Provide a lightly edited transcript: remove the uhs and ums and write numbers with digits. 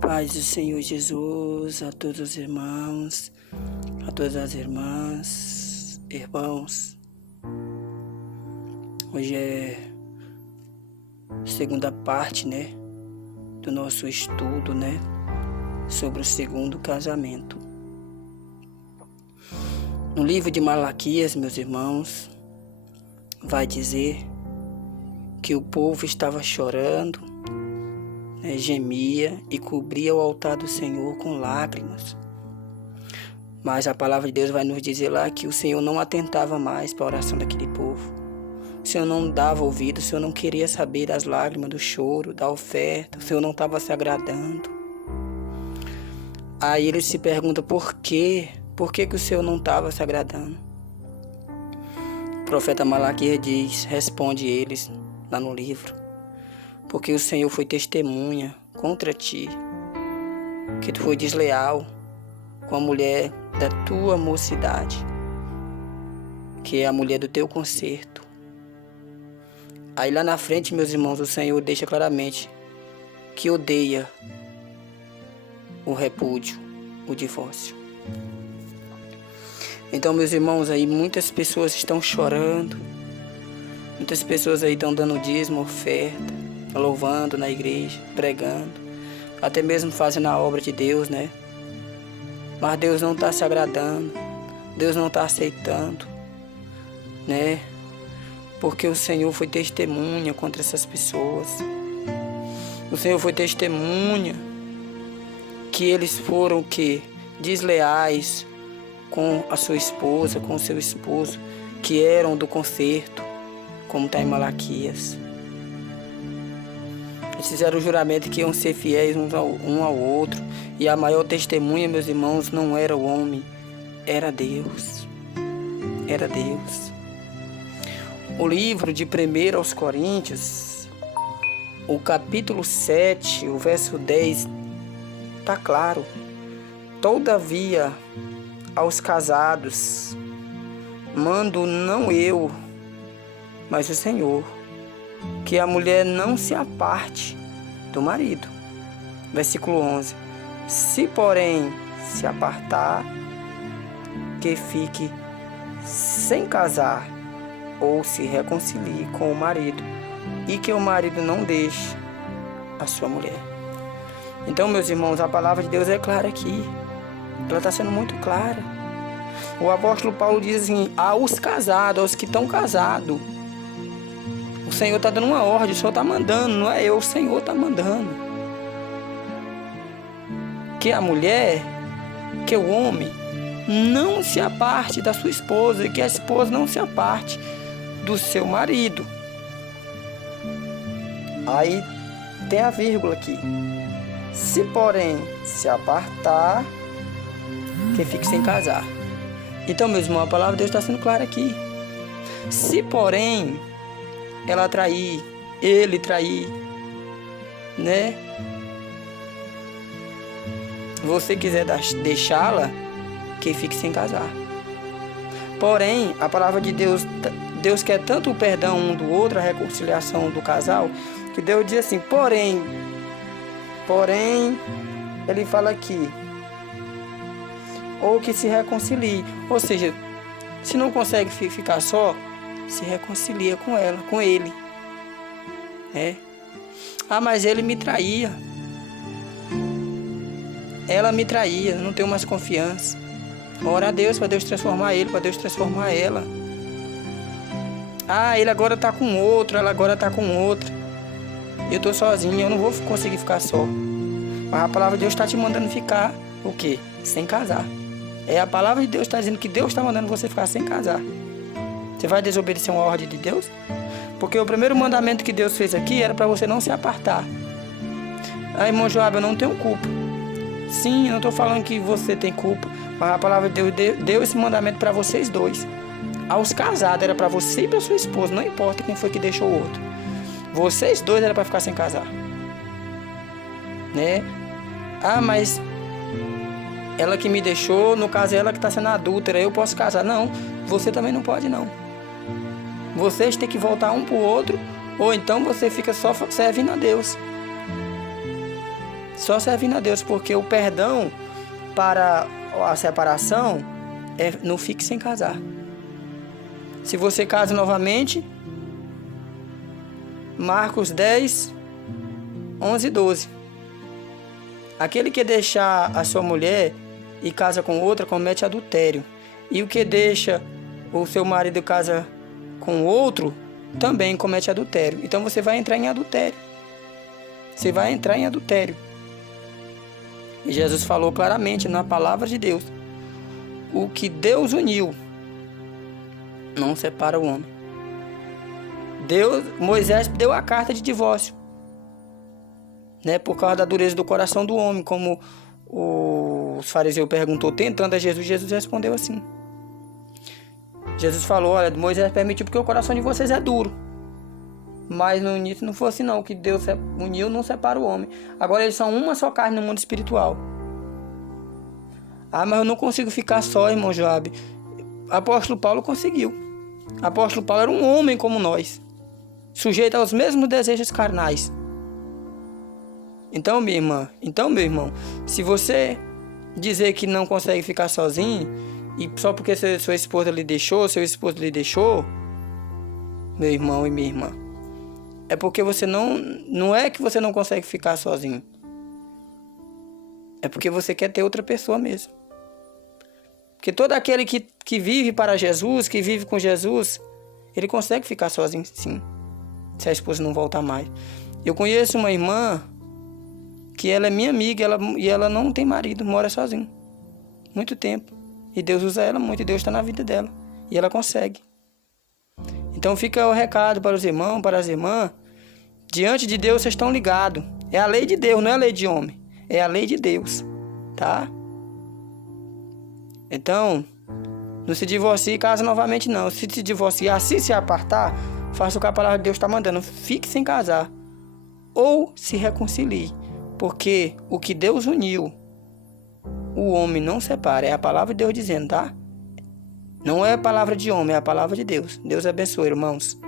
Paz do Senhor Jesus a todos os irmãos, a todas as irmãs, irmãos. Hoje é a segunda parte, do nosso estudo, sobre o segundo casamento. No livro de Malaquias, meus irmãos, vai dizer que o povo estava chorando, gemia e cobria o altar do Senhor com lágrimas. Mas a palavra de Deus vai nos dizer lá que o Senhor não atentava mais para a oração daquele povo. O Senhor não dava ouvido, o Senhor não queria saber das lágrimas, do choro, da oferta. O Senhor não estava se agradando. Aí ele se pergunta por quê? Por que o Senhor não estava se agradando? O profeta Malaquias responde eles lá no livro: porque o Senhor foi testemunha contra ti, que tu foi desleal com a mulher da tua mocidade, que é a mulher do teu conserto. Aí lá na frente, meus irmãos, o Senhor deixa claramente que odeia o repúdio, o divórcio. Então, meus irmãos, aí muitas pessoas estão chorando, muitas pessoas aí estão dando dízimo, oferta, louvando na igreja, pregando, até mesmo fazendo a obra de Deus, Mas Deus não está se agradando, Deus não está aceitando, Porque o Senhor foi testemunha contra essas pessoas. O Senhor foi testemunha que eles foram desleais com a sua esposa, com o seu esposo, que eram do conserto, como está em Malaquias. Eles fizeram o juramento que iam ser fiéis um ao outro. E a maior testemunha, meus irmãos, não era o homem, era Deus. Era Deus. O livro de 1 aos Coríntios, o capítulo 7, o verso 10, está claro. Todavia, aos casados, mando não eu, mas o Senhor, que a mulher não se aparte do marido. Versículo 11. Se, porém, se apartar, que fique sem casar ou se reconcilie com o marido, e que o marido não deixe a sua mulher. Então, meus irmãos, a palavra de Deus é clara aqui. Ela está sendo muito clara. O apóstolo Paulo diz assim: aos casados, aos que estão casados, o Senhor está dando uma ordem, o Senhor está mandando, não é eu, o Senhor está mandando. Que a mulher, que o homem, não se aparte da sua esposa, e que a esposa não se aparte do seu marido. Aí tem a vírgula aqui. Se, porém, se apartar, que fique sem casar. Então, meus irmãos, a palavra de Deus está sendo clara aqui. Se, porém, ela trair, ele trair, você quiser deixá-la, que fique sem casar. Porém, a palavra de Deus, Deus quer tanto o perdão um do outro, a reconciliação do casal, que Deus diz assim: porém, ele fala aqui, ou que se reconcilie. Ou seja, se não consegue ficar só, se reconcilia com ela, com ele. Ah, mas ele me traía. Ela me traía, não tenho mais confiança. Ora a Deus para Deus transformar ele, para Deus transformar ela. Ah, ele agora está com outro, ela agora está com outra. Eu estou sozinho, eu não vou conseguir ficar só. Mas a palavra de Deus está te mandando ficar o quê? Sem casar. A palavra de Deus está dizendo que Deus está mandando você ficar sem casar. Você vai desobedecer uma ordem de Deus? Porque o primeiro mandamento que Deus fez aqui era para você não se apartar. Ah, irmão Joab, eu não tenho culpa. Sim, eu não estou falando que você tem culpa, mas a palavra de Deus deu esse mandamento para vocês dois. Aos casados, era para você e para sua esposa, não importa quem foi que deixou o outro. Vocês dois era para ficar sem casar. Ah, mas ela que me deixou, no caso ela que está sendo adúltera, eu posso casar. Não, você também não pode, não. Vocês têm que voltar um para o outro, ou então você fica só servindo a Deus. Só servindo a Deus, porque o perdão para a separação não fique sem casar. Se você casa novamente, Marcos 10, 11 e 12. Aquele que deixar a sua mulher e casa com outra comete adultério. E o que deixa o seu marido e casa com outro também comete adultério. Então você vai entrar em adultério. Você vai entrar em adultério. E Jesus falou claramente na palavra de Deus: o que Deus uniu, não separa o homem. Moisés deu a carta de divórcio, né, por causa da dureza do coração do homem, como os fariseus perguntou, tentando a Jesus. Jesus respondeu assim. Jesus falou: olha, Moisés permitiu porque o coração de vocês é duro. Mas no início não foi assim não. O que Deus uniu não separa o homem. Agora eles são uma só carne no mundo espiritual. Ah, mas eu não consigo ficar só, irmão Joabe. Apóstolo Paulo conseguiu. Apóstolo Paulo era um homem como nós, sujeito aos mesmos desejos carnais. Então, minha irmã, meu irmão, se você dizer que não consegue ficar sozinho, e só porque sua esposa lhe deixou, seu esposo lhe deixou, meu irmão e minha irmã, é porque você não é que você não consegue ficar sozinho. É porque você quer ter outra pessoa mesmo. Porque todo aquele que vive para Jesus, que vive com Jesus, ele consegue ficar sozinho, sim, se a esposa não voltar mais. Eu conheço uma irmã que ela é minha amiga e ela não tem marido, mora sozinha. Muito tempo. E Deus usa ela muito, e Deus está na vida dela. E ela consegue. Então fica o recado para os irmãos, para as irmãs. Diante de Deus vocês estão ligados. É a lei de Deus, não é a lei de homem. É a lei de Deus, tá? Então, não se divorcie e casa novamente não. Se divorciar, se apartar, faça o que a palavra de Deus está mandando. Fique sem casar. Ou se reconcilie. Porque o que Deus uniu, o homem não separa. É a palavra de Deus dizendo, tá? Não é a palavra de homem, é a palavra de Deus. Deus abençoe, irmãos.